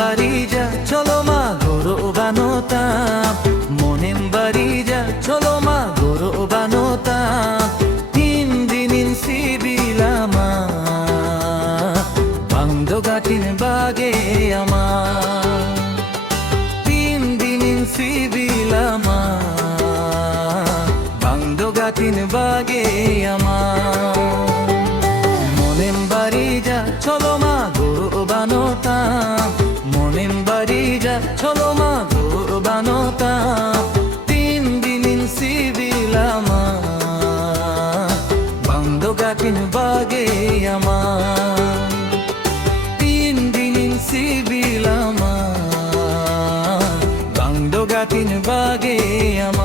বাড়ি যা চলো মা গরো বানোতাম মনেম বাড়ি যা চলো মা গরো বানোতাম তিন দিন সিবিলামা বাংদো গাটিন বাগে আমার তিন দিন সিবিলামা বাংদো গাটিন বাগে আমার মনেম বাড়ি যা চলো মা গরো বানোতাম মনেম বাড়ি যা চলো মা গরো বানোতাম তিন দিন সিবিলামা বাংদো গাটিন বাগে আমার তিন দিন সিবিলামা বাংদো গাটিন বাগে আমার